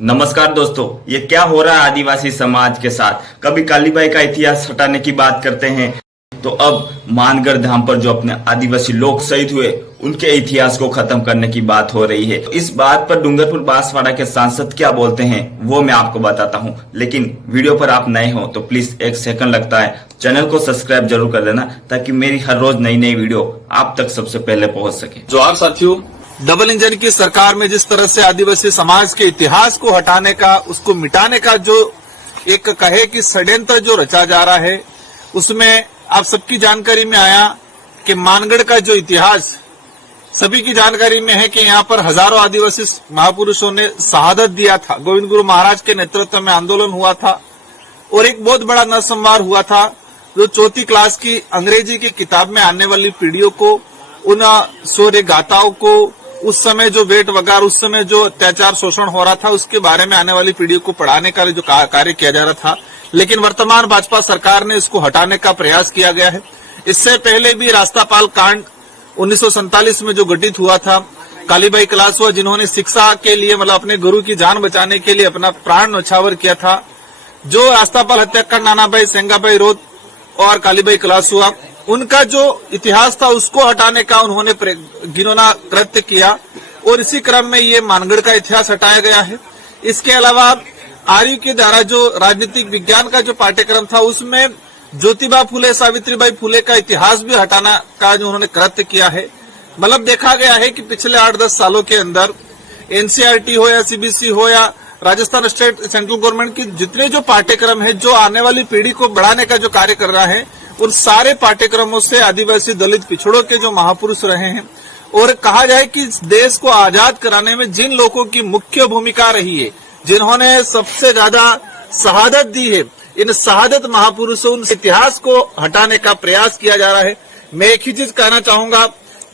नमस्कार दोस्तों, ये क्या हो रहा है आदिवासी समाज के साथ। कभी कालीबाई का इतिहास हटाने की बात करते हैं तो अब मानगढ़ धाम पर जो अपने आदिवासी लोग शहीद हुए उनके इतिहास को खत्म करने की बात हो रही है। तो इस बात पर डूंगरपुर बांसवाड़ा के सांसद क्या बोलते हैं वो मैं आपको बताता हूं, लेकिन वीडियो पर आप नए हो तो प्लीज एक सेकंड लगता है, चैनल को सब्सक्राइब जरूर कर लेना ताकि मेरी हर रोज नई नई वीडियो आप तक सबसे पहले पहुंच सके। जोहार साथियों, डबल इंजन की सरकार में जिस तरह से आदिवासी समाज के इतिहास को हटाने का, उसको मिटाने का जो एक कहे कि षड्यंत्र जो रचा जा रहा है, उसमें आप सबकी जानकारी में आया कि मानगढ़ का जो इतिहास सभी की जानकारी में है कि यहाँ पर हजारों आदिवासी महापुरुषों ने शहादत दिया था। गोविंद गुरु महाराज के नेतृत्व में आंदोलन हुआ था और एक बहुत बड़ा नरसंहार हुआ था जो चौथी क्लास की अंग्रेजी की किताब में आने वाली पीढ़ियों को, उन शौर्य गाथाओं को, उस समय जो वेट वगार, उस समय जो अत्याचार शोषण हो रहा था, उसके बारे में आने वाली पीढ़ी को पढ़ाने का जो कार्य किया जा रहा था। लेकिन वर्तमान भाजपा सरकार ने इसको हटाने का प्रयास किया गया है। इससे पहले भी रास्तापाल कांड 1947 में जो घटित हुआ था, कालीबाई क्लास हुआ जिन्होंने शिक्षा के लिए मतलब अपने गुरु की जान बचाने के लिए अपना प्राण न्यौछावर किया था। जो रास्तापाल हत्याकांड नानाभाई सेंगाभाई रोध और कालीबाई क्लास हुआ, उनका जो इतिहास था उसको हटाने का उन्होंने घिनौना कृत्य किया और इसी क्रम में ये मानगढ़ का इतिहास हटाया गया है। इसके अलावा आर्यू के द्वारा जो राजनीतिक विज्ञान का जो पाठ्यक्रम था उसमें ज्योतिबा फुले, सावित्रीबाई फुले का इतिहास भी हटाना का जो उन्होंने कृत्य किया है। मतलब देखा गया है कि पिछले 8-10 सालों के अंदर एनसीईआरटी हो या सीबीएसई हो या राजस्थान स्टेट सेंट्रल गवर्नमेंट की जितने जो पाठ्यक्रम है जो आने वाली पीढ़ी को बढ़ाने का जो कार्य कर रहा है, उन सारे पाठ्यक्रमों से आदिवासी दलित पिछड़ों के जो महापुरुष रहे हैं और कहा जाए कि इस देश को आजाद कराने में जिन लोगों की मुख्य भूमिका रही है, जिन्होंने सबसे ज्यादा शहादत दी है, इन शहादत महापुरुषों, उन इतिहास को हटाने का प्रयास किया जा रहा है। मैं एक ही चीज कहना चाहूंगा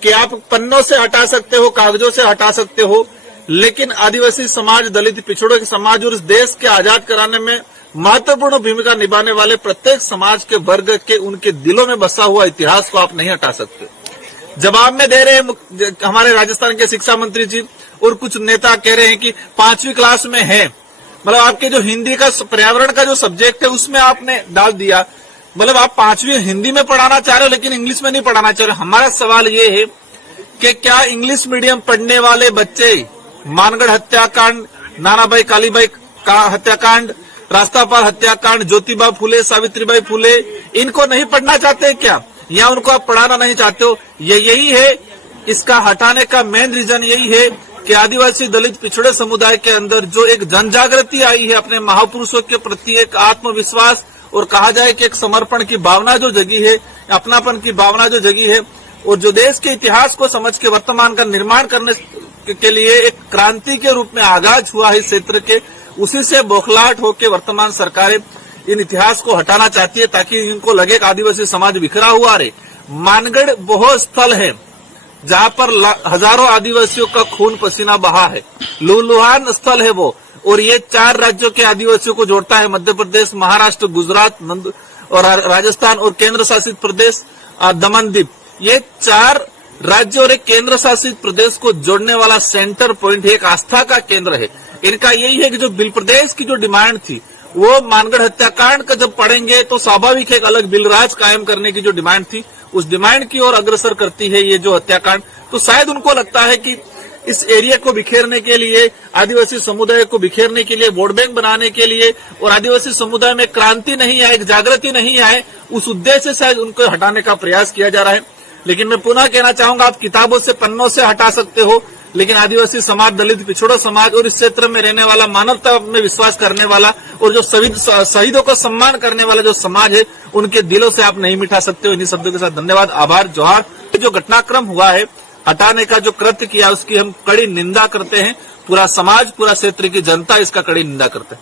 कि आप पन्नों से हटा सकते हो, कागजों से हटा सकते हो, लेकिन आदिवासी समाज, दलित पिछड़ों के समाज और इस देश के आजाद कराने में महत्वपूर्ण भूमिका निभाने वाले प्रत्येक समाज के वर्ग के उनके दिलों में बसा हुआ इतिहास को आप नहीं हटा सकते। जवाब में दे रहे हैं हमारे राजस्थान के शिक्षा मंत्री जी और कुछ नेता कह रहे हैं कि 5वीं क्लास में है, मतलब आपके जो हिंदी का पर्यावरण का जो सब्जेक्ट है उसमें आपने डाल दिया। मतलब आप 5वीं हिंदी में पढ़ाना चाह रहे हो लेकिन इंग्लिश में नहीं पढ़ाना चाह रहे। हमारा सवाल ये है कि क्या इंग्लिश मीडियम पढ़ने वाले बच्चे मानगढ़ हत्याकांड, नानाभाई कालीबाई का हत्याकांड, रास्तापाल हत्याकांड, ज्योतिबा फुले, सावित्रीबाई फुले, इनको नहीं पढ़ना चाहते क्या, या उनको आप पढ़ाना नहीं चाहते हो? यही है इसका हटाने का मेन रीजन, यही है कि आदिवासी दलित पिछड़े समुदाय के अंदर जो एक जनजागृति आई है, अपने महापुरुषों के प्रति एक आत्मविश्वास और कहा जाए कि एक समर्पण की भावना जो जगी है, अपनापन की भावना जो जगी है, और जो देश के इतिहास को समझ के वर्तमान का निर्माण करने के लिए एक क्रांति के रूप में आगाज हुआ है इस क्षेत्र के, उसी से बौखलाहट होकर वर्तमान सरकारें इन इतिहास को हटाना चाहती है ताकि इनको लगे कि आदिवासी समाज बिखरा हुआ रहे। मानगढ़ वो स्थल है जहाँ पर हजारों आदिवासियों का खून पसीना बहा है, लूलुहान स्थल है वो, और ये 4 राज्यों के आदिवासियों को जोड़ता है, मध्य प्रदेश, महाराष्ट्र, गुजरात और राजस्थान और केंद्र शासित प्रदेश दमन दीव। ये 4 राज्य और एक केंद्र शासित प्रदेश को जोड़ने वाला सेंटर पॉइंट है, एक आस्था का केंद्र है। इनका यही है कि जो बिल प्रदेश की जो डिमांड थी वो मानगढ़ हत्याकांड का जब पढ़ेंगे तो स्वाभाविक एक अलग बिल राज कायम करने की जो डिमांड थी उस डिमांड की ओर अग्रसर करती है ये जो हत्याकांड। तो शायद उनको लगता है कि इस एरिया को बिखेरने के लिए, आदिवासी समुदाय को बिखेरने के लिए, वोट बैंक बनाने के लिए और आदिवासी समुदाय में क्रांति नहीं आए, एक जागृति नहीं आए, उस उद्देश्य से शायद उनको हटाने का प्रयास किया जा रहा है। लेकिन मैं पुनः कहना चाहूंगा, आप किताबों से, पन्नों से हटा सकते हो, लेकिन आदिवासी समाज, दलित पिछड़ों समाज और इस क्षेत्र में रहने वाला, मानवता में विश्वास करने वाला और जो शहीदों का सम्मान करने वाला जो समाज है, उनके दिलों से आप नहीं मिटा सकते हो। इन्हीं शब्दों के साथ धन्यवाद, आभार, जोहार। जो घटनाक्रम हुआ है, हटाने का जो कृत्य किया, उसकी हम कड़ी निंदा करते हैं। पूरा समाज, पूरा क्षेत्र की जनता इसका कड़ी निंदा करते हैं।